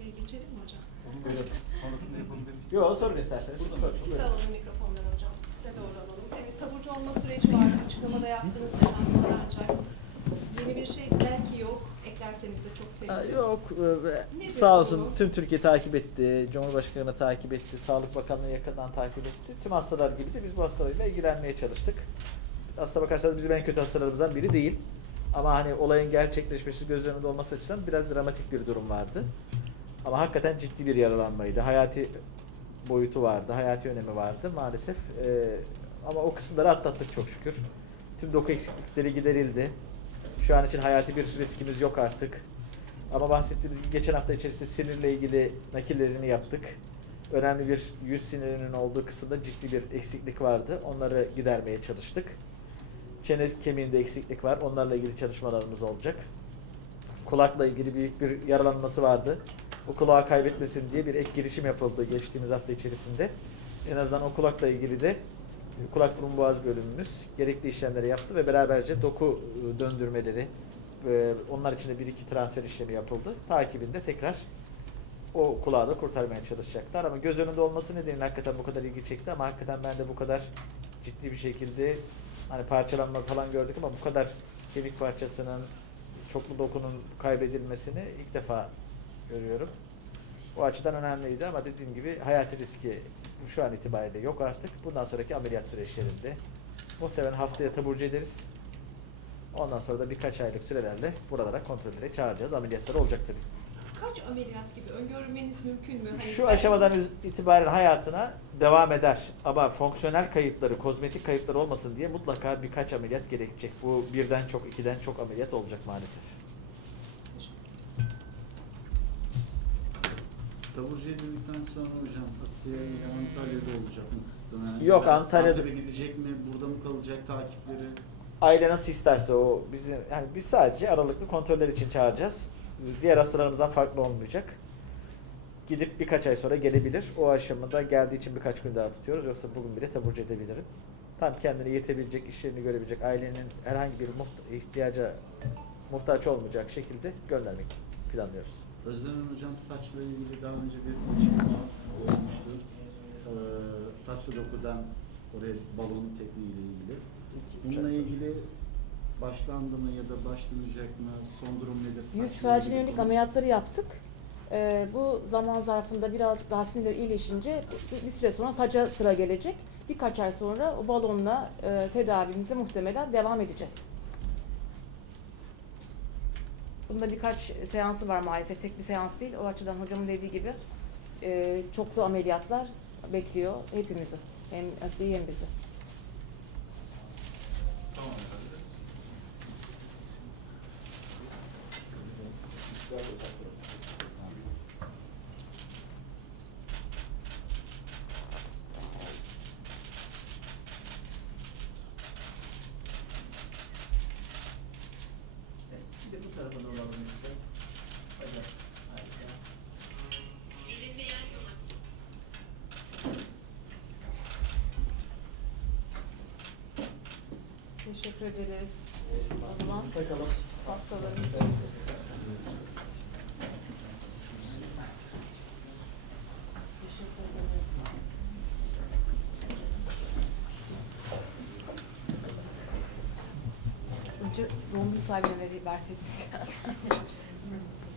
tavsiyeye geçelim mi hocam? Buyurun. Sonrasında yapabiliriz. Yok sorun isterseniz. Şimdi sorun. Siz Buyurun. alalım mikrofonları hocam. Size doğru alalım. Evet taburcu olma süreci var. Açıklamada yaptığınız seanslar ancak. Yeni bir şey belki yok. Eklerseniz de çok Ha, sevinirim. Yok, e, Nedir sağ bu? olsun tüm Türkiye takip etti, Cumhurbaşkanı takip etti, Sağlık Bakanlığı yakından takip etti. Tüm hastalar gibi de biz bu hastalarla ilgilenmeye çalıştık. Aslına bakarsanız bizim en kötü hastalarımızdan biri değil. Ama hani olayın gerçekleşmesi göz önünde olması açısından biraz dramatik bir durum vardı. Ama hakikaten ciddi bir yaralanmaydı. Hayati boyutu vardı, hayati önemi vardı maalesef. Ee, ama o kısımları atlattık çok şükür. Tüm doku eksiklikleri giderildi. Şu an için hayati bir riskimiz yok artık. Ama bahsettiğimiz gibi geçen hafta içerisinde sinirle ilgili nakillerini yaptık. Önemli bir yüz sinirinin olduğu kısımda ciddi bir eksiklik vardı. Onları gidermeye çalıştık. Çene kemiğinde eksiklik var. Onlarla ilgili çalışmalarımız olacak. Kulakla ilgili büyük bir yaralanması vardı. O kulağı kaybetmesin diye bir ek girişim yapıldı geçtiğimiz hafta içerisinde. En azından o kulakla ilgili de kulak burun boğaz bölümümüz gerekli işlemleri yaptı ve beraberce doku e, döndürmeleri e, onlar için de bir iki transfer işlemi yapıldı. Takibinde tekrar o kulağı da kurtarmaya çalışacaklar ama göz önünde olması nedeniyle hakikaten bu kadar ilgi çekti ama hakikaten ben de bu kadar ciddi bir şekilde hani parçalanma falan gördük ama bu kadar kemik parçasının çoklu dokunun kaybedilmesini ilk defa görüyorum. O açıdan önemliydi ama dediğim gibi hayati riski şu an itibariyle yok artık. Bundan sonraki ameliyat süreçlerinde muhtemelen haftaya taburcu ederiz. Ondan sonra da birkaç aylık sürelerle buralara kontrollere çağıracağız. Ameliyatları olacak tabii. Kaç ameliyat gibi öngörmeniz mümkün mü? Hani Şu aşamadan itibaren hayatına devam eder. Ama fonksiyonel kayıpları, kozmetik kayıpları olmasın diye mutlaka birkaç ameliyat gerekecek. Bu birden çok, ikiden çok ameliyat olacak maalesef. Taburcu edildikten sonra hocam yine Antalya'da olacak mı? Yani Yok, Antalya'da- Antep'e gidecek mi? Burada mı kalacak takipleri? Aile nasıl isterse o bizim yani biz sadece aralıklı kontroller için çağıracağız. Diğer hastalarımızdan farklı olmayacak. Gidip birkaç ay sonra gelebilir. O aşamada geldiği için birkaç gün daha tutuyoruz. Yoksa bugün bile taburcu edebilirim. Tam kendine yetebilecek, işlerini görebilecek, ailenin herhangi bir muht- ihtiyaca muhtaç olmayacak şekilde göndermek planlıyoruz. Özlem Hocam saçla ilgili daha önce bir açıklama olmuştu. Ee, saçlı dokudan oraya balon tekniğiyle ilgili. Bununla ilgili başlandı mı ya da başlanacak mı? Son durum nedir? Yüz felcine yönelik ameliyatları yaptık. Ee, bu zaman zarfında birazcık daha sinirler iyileşince bir- bir süre sonra saca sıra gelecek. Birkaç ay sonra o balonla e, tedavimize muhtemelen devam edeceğiz. Bunda birkaç seansı var maalesef. Tek bir seans değil. O açıdan hocamın dediği gibi e, çoklu ameliyatlar bekliyor hepimizi. Hem Asiye'yi hem bizi. Bir de bu tarafa doğru alalım size. Hadi. Harika. Teşekkür ederiz. O zaman Bakalım. hastalarımızı alacağız. Teşekkür ederiz. Önce doğum günü sahibine verseydik.